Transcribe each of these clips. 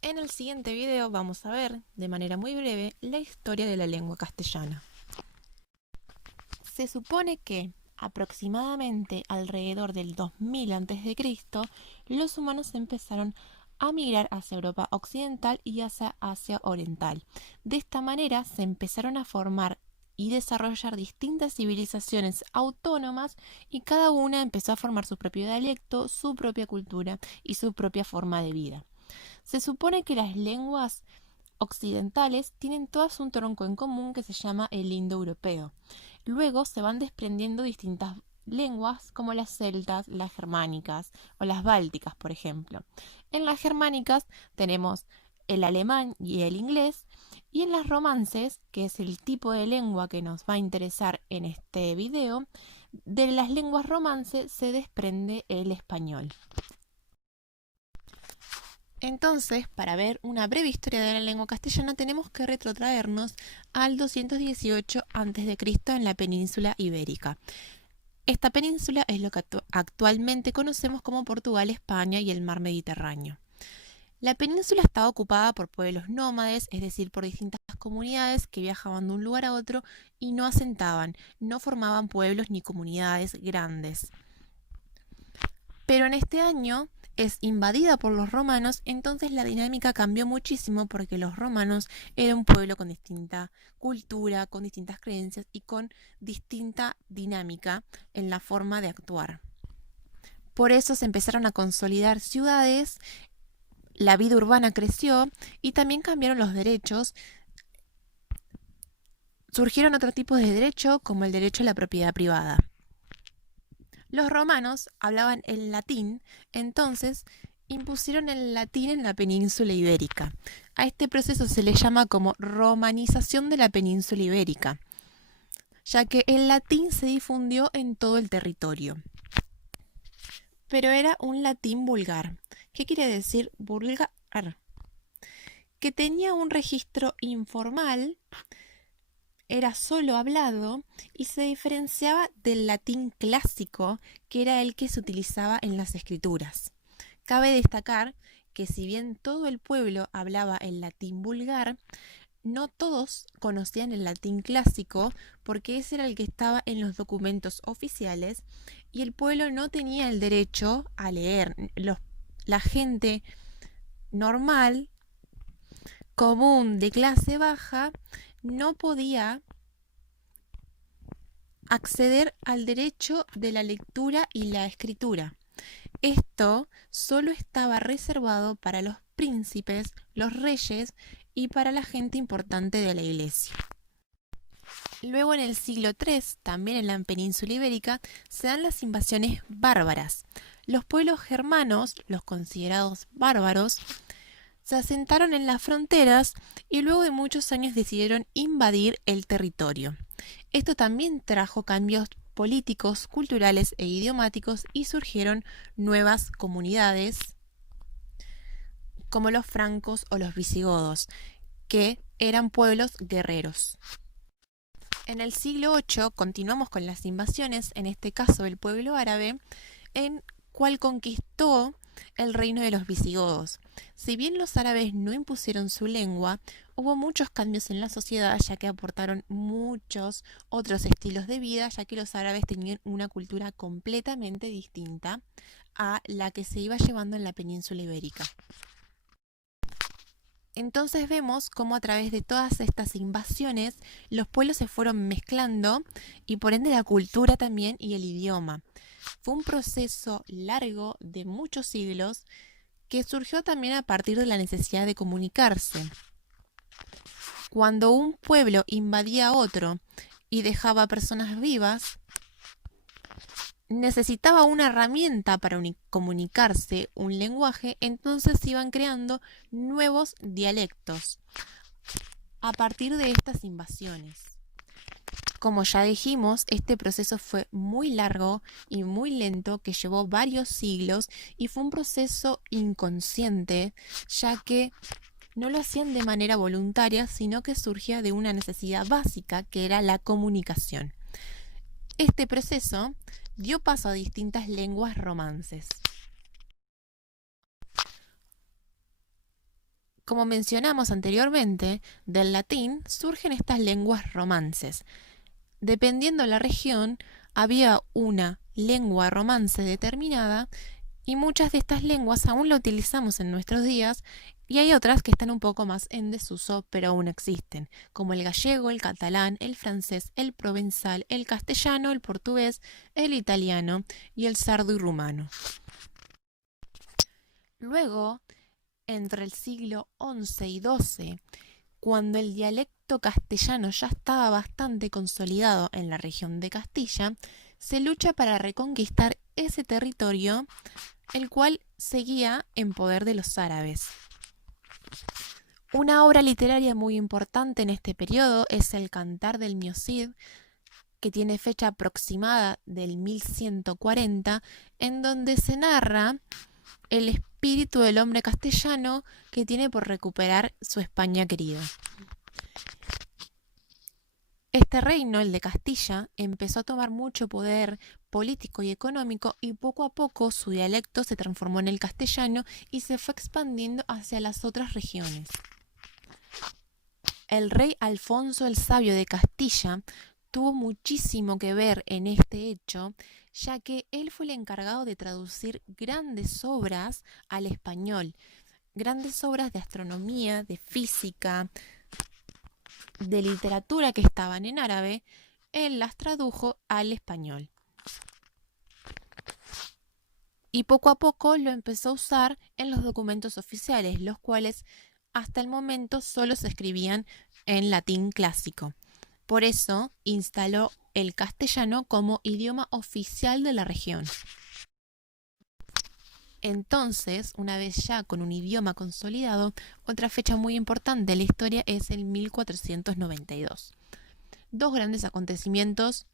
En el siguiente video vamos a ver, de manera muy breve, la historia de la lengua castellana. Se supone que, aproximadamente alrededor del 2000 a.C., los humanos empezaron a migrar hacia Europa Occidental y hacia Asia Oriental. De esta manera se empezaron a formar y desarrollar distintas civilizaciones autónomas y cada una empezó a formar su propio dialecto, su propia cultura y su propia forma de vida. Se supone que las lenguas occidentales tienen todas un tronco en común que se llama el indoeuropeo. Luego se van desprendiendo distintas lenguas como las celtas, las germánicas o las bálticas, por ejemplo. En las germánicas tenemos el alemán y el inglés, y en las romances, que es el tipo de lengua que nos va a interesar en este video, de las lenguas romances se desprende el español. Entonces, para ver una breve historia de la lengua castellana, tenemos que retrotraernos al 218 a.C. en la península ibérica. Esta península es lo que actualmente conocemos como Portugal, España y el mar Mediterráneo. La península estaba ocupada por pueblos nómades, es decir, por distintas comunidades que viajaban de un lugar a otro y no asentaban, no formaban pueblos ni comunidades grandes. Pero en este año es invadida por los romanos, entonces la dinámica cambió muchísimo porque los romanos eran un pueblo con distinta cultura, con distintas creencias y con distinta dinámica en la forma de actuar. Por eso se empezaron a consolidar ciudades, la vida urbana creció y también cambiaron los derechos. Surgieron otros tipos de derecho como el derecho a la propiedad privada. Los romanos hablaban el latín, entonces impusieron el latín en la península ibérica. A este proceso se le llama como romanización de la península ibérica, ya que el latín se difundió en todo el territorio. Pero era un latín vulgar. ¿Qué quiere decir vulgar? Que tenía un registro informal, era solo hablado y se diferenciaba del latín clásico, que era el que se utilizaba en las escrituras. Cabe destacar que si bien todo el pueblo hablaba el latín vulgar, no todos conocían el latín clásico porque ese era el que estaba en los documentos oficiales y el pueblo no tenía el derecho a leer. La gente normal, común, de clase baja, no podía acceder al derecho de la lectura y la escritura. Esto solo estaba reservado para los príncipes, los reyes y para la gente importante de la iglesia. Luego en el siglo III, también en la península ibérica, se dan las invasiones bárbaras. Los pueblos germanos, los considerados bárbaros, se asentaron en las fronteras y luego de muchos años decidieron invadir el territorio. Esto también trajo cambios políticos, culturales e idiomáticos y surgieron nuevas comunidades como los francos o los visigodos, que eran pueblos guerreros. En el siglo VIII continuamos con las invasiones, en este caso el pueblo árabe, en cual conquistó el reino de los visigodos. Si bien los árabes no impusieron su lengua, hubo muchos cambios en la sociedad ya que aportaron muchos otros estilos de vida, ya que los árabes tenían una cultura completamente distinta a la que se iba llevando en la península ibérica. Entonces vemos cómo a través de todas estas invasiones los pueblos se fueron mezclando y por ende la cultura también y el idioma. Fue un proceso largo de muchos siglos que surgió también a partir de la necesidad de comunicarse. Cuando un pueblo invadía a otro y dejaba personas vivas, necesitaba una herramienta para comunicarse, un lenguaje, entonces se iban creando nuevos dialectos a partir de estas invasiones. Como ya dijimos, este proceso fue muy largo y muy lento, que llevó varios siglos y fue un proceso inconsciente, ya que no lo hacían de manera voluntaria, sino que surgía de una necesidad básica, que era la comunicación. Este proceso dio paso a distintas lenguas romances. Como mencionamos anteriormente, del latín surgen estas lenguas romances. Dependiendo la región, había una lengua romance determinada y muchas de estas lenguas aún la utilizamos en nuestros días y hay otras que están un poco más en desuso pero aún existen, como el gallego, el catalán, el francés, el provenzal, el castellano, el portugués, el italiano y el sardo y rumano. Luego, entre el siglo XI y XII, cuando el dialecto castellano ya estaba bastante consolidado en la región de Castilla, se lucha para reconquistar ese territorio, el cual seguía en poder de los árabes. Una obra literaria muy importante en este periodo es el Cantar del Miocid, que tiene fecha aproximada del 1140, en donde se narra el espíritu del hombre castellano que tiene por recuperar su España querida. Este reino, el de Castilla, empezó a tomar mucho poder político y económico y poco a poco su dialecto se transformó en el castellano y se fue expandiendo hacia las otras regiones. El rey Alfonso el Sabio de Castilla tuvo muchísimo que ver en este hecho, ya que él fue el encargado de traducir grandes obras al español, grandes obras de astronomía, de física, de literatura que estaban en árabe, él las tradujo al español. Y poco a poco lo empezó a usar en los documentos oficiales, los cuales hasta el momento solo se escribían en latín clásico. Por eso instaló el castellano como idioma oficial de la región. Entonces, una vez ya con un idioma consolidado, otra fecha muy importante en la historia es el 1492. Dos grandes acontecimientos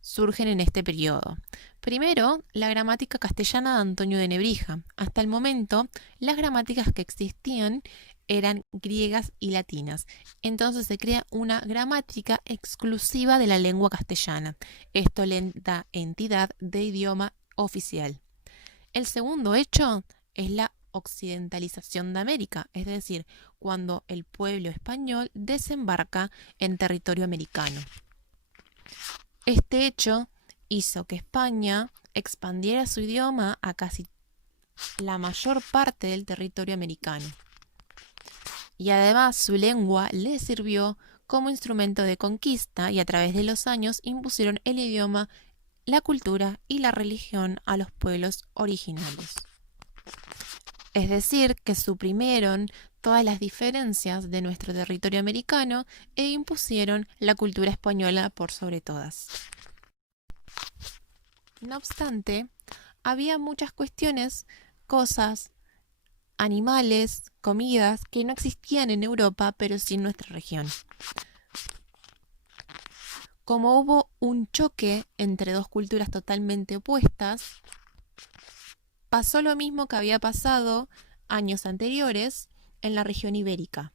surgen en este periodo. Primero, la gramática castellana de Antonio de Nebrija. Hasta el momento, las gramáticas que existían eran griegas y latinas. Entonces se crea una gramática exclusiva de la lengua castellana. Esto le da entidad de idioma oficial. El segundo hecho es la occidentalización de América, es decir, cuando el pueblo español desembarca en territorio americano. Este hecho hizo que España expandiera su idioma a casi la mayor parte del territorio americano. Y además su lengua le sirvió como instrumento de conquista y a través de los años impusieron el idioma, la cultura y la religión a los pueblos originarios. Es decir, que suprimieron todas las diferencias de nuestro territorio americano e impusieron la cultura española por sobre todas. No obstante, había muchas cuestiones, cosas, animales, comidas que no existían en Europa, pero sí en nuestra región. Como hubo un choque entre dos culturas totalmente opuestas, pasó lo mismo que había pasado años anteriores en la región ibérica.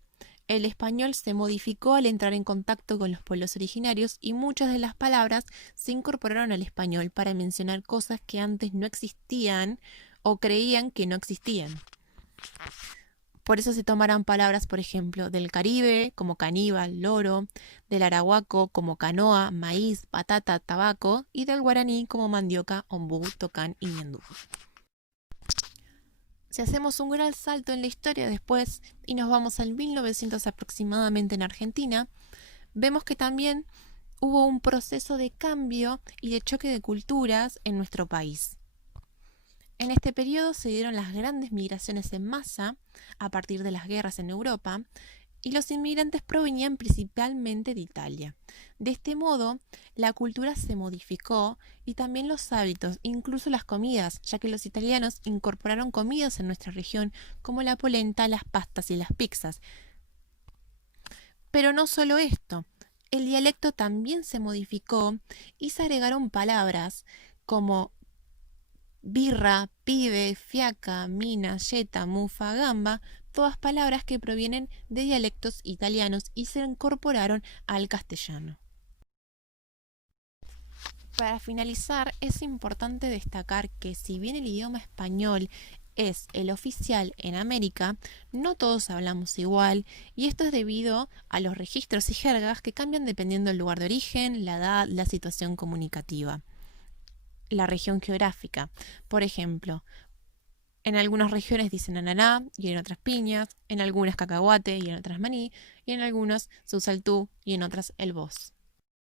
El español se modificó al entrar en contacto con los pueblos originarios y muchas de las palabras se incorporaron al español para mencionar cosas que antes no existían o creían que no existían. Por eso se tomarán palabras, por ejemplo, del Caribe, como caníbal, loro, del arahuaco, como canoa, maíz, patata, tabaco, y del guaraní, como mandioca, ombú, tocán y ñandú. Si hacemos un gran salto en la historia después y nos vamos al 1900 aproximadamente en Argentina, vemos que también hubo un proceso de cambio y de choque de culturas en nuestro país. En este periodo se dieron las grandes migraciones en masa a partir de las guerras en Europa y los inmigrantes provenían principalmente de Italia. De este modo, la cultura se modificó y también los hábitos, incluso las comidas, ya que los italianos incorporaron comidas en nuestra región como la polenta, las pastas y las pizzas. Pero no solo esto, el dialecto también se modificó y se agregaron palabras como birra, pibe, fiaca, mina, yeta, mufa, gamba, todas palabras que provienen de dialectos italianos y se incorporaron al castellano. Para finalizar, es importante destacar que si bien el idioma español es el oficial en América, no todos hablamos igual, y esto es debido a los registros y jergas que cambian dependiendo del lugar de origen, la edad, la situación comunicativa, la región geográfica. Por ejemplo, en algunas regiones dicen ananá y en otras piñas, en algunas cacahuate y en otras maní, y en algunas se usa el tú y en otras el vos.